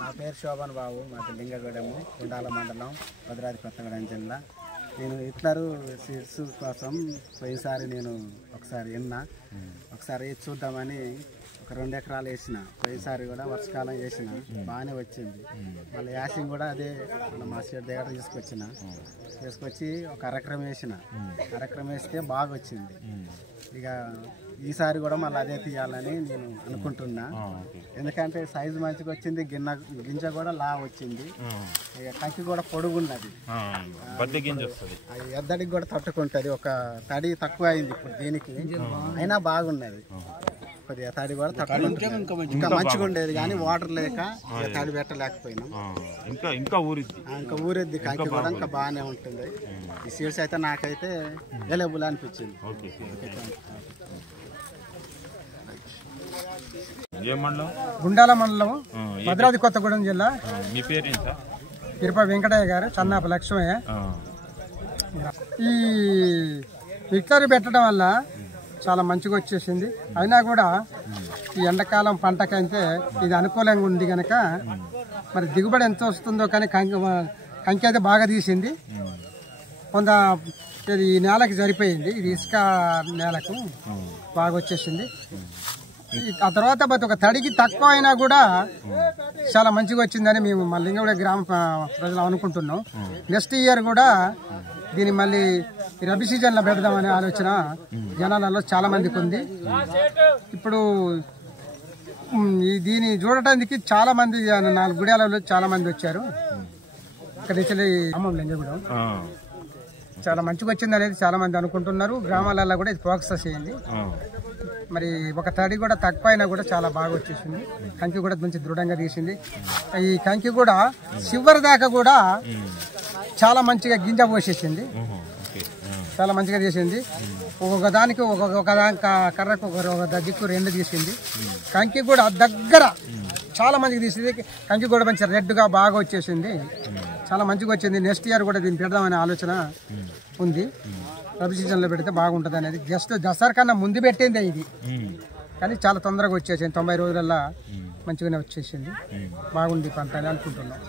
నా పేరు శోభన్ బాబు, మాది లింగగూడెము, గుండాల మండలం, భద్రాద్రి కొత్తగూడెం జిల్లా. నేను హిట్లర్ సీడ్స్ కోసం పోయినసారి నేను ఒకసారి ఒకసారి చూద్దామని ఒక 2 ఎకరాలు వేసిన. పోయినసారి కూడా వర్షకాలం వేసిన, బాగానే వచ్చింది. మళ్ళీ యాసింగ్ కూడా అదే మా సీడ్ దగ్గర తీసుకొచ్చి ఒక అరెకరం వేసిన. అరెకరం వేస్తే బాగా వచ్చింది. ఇక ఈసారి కూడా మళ్ళీ అదే తీయాలని నేను అనుకుంటున్నా. ఎందుకంటే సైజు మంచిగా వచ్చింది, గింజ కూడా వచ్చింది. ఇక కంకి కూడా పొడుగున్నది, ఎద్దడికి కూడా తట్టుకుంటుంది. ఒక తడి తక్కువ అయింది ఇప్పుడు దీనికి, అయినా బాగున్నది. కొద్దిగా తడి కూడా తట్టుకుంటుంది. ఇంకా మంచిగా ఉండేది కానీ వాటర్ లేక తడి పెట్టలేకపోయినాం. ఇంకా ఊరిద్ది కంకి కూడా ఇంకా బాగానే ఉంటుంది. ఈ సీడ్స్ అయితే నాకైతే అవైలబుల్ అనిపించింది. గుండాల మండలం, భద్రాద్రి కొత్తగూడెం జిల్లా. మీ పేరు తిరుపతి వెంకటయ్య గారు, చన్నాప లక్ష్మయ్య. ఈ హిట్లర్ పెట్టడం వల్ల చాలా మంచిగా వచ్చేసింది. అయినా కూడా ఈ ఎండాకాలం పంటకైతే ఇది అనుకూలంగా ఉంది కనుక మరి దిగుబడి ఎంత వస్తుందో కానీ కంకి అయితే బాగా తీసింది. కొంత ఈ నేలకి సరిపోయింది, ఇది ఇసుక నేలకు బాగా వచ్చేసింది. ఆ తర్వాత ఒక తడికి తక్కువ అయినా కూడా చాలా మంచిగా వచ్చిందని మేము మా లింగగూడెం గ్రామ ప్రజలు అనుకుంటున్నాం. నెక్స్ట్ ఇయర్ కూడా దీన్ని మళ్ళీ రబీ సీజన్లో పెడదామనే ఆలోచన జనాలలో చాలా మందికి ఉంది. ఇప్పుడు దీన్ని చూడటానికి చాలా మంది 4 గుడియాలలో చాలా మంది వచ్చారు. ఇక్కడ లింగగూడెం చాలా మంచిగా వచ్చింది అనేది చాలా మంది అనుకుంటున్నారు. గ్రామాలలో కూడా ఇది ప్రోత్సహం చేయండి. మరి ఒక తడి కూడా తక్కువ అయినా కూడా చాలా బాగా వచ్చేసింది. కంకి కూడా మంచి దృఢంగా తీసింది. ఈ కంకి కూడా చివరి దాకా కూడా చాలా మంచిగా గింజ పోసేసింది, చాలా మంచిగా తీసింది. ఒక్కొక్క దానికి ఒక్కొక్క కర్రకు ఒక దిక్కు 2 తీసింది. కంకి కూడా దగ్గర చాలా మంచిగా తీసింది. కంకి కూడా మంచి రెడ్గా బాగా వచ్చేసింది, చాలా మంచిగా వచ్చింది. నెక్స్ట్ ఇయర్ కూడా దీన్ని పెడదామనే ఆలోచన ఉంది. రబీ సీజన్లో పెడితే బాగుంటుంది అనేది. జస్ట్ దసరా కన్నా ముందు పెట్టిందే ఇది, కానీ చాలా తొందరగా వచ్చేసింది. 90 రోజులల్లో మంచిగానే వచ్చేసింది. బాగుంది పంట అని అనుకుంటున్నాం.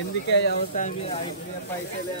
ఎందుకే అవసరం పైసలే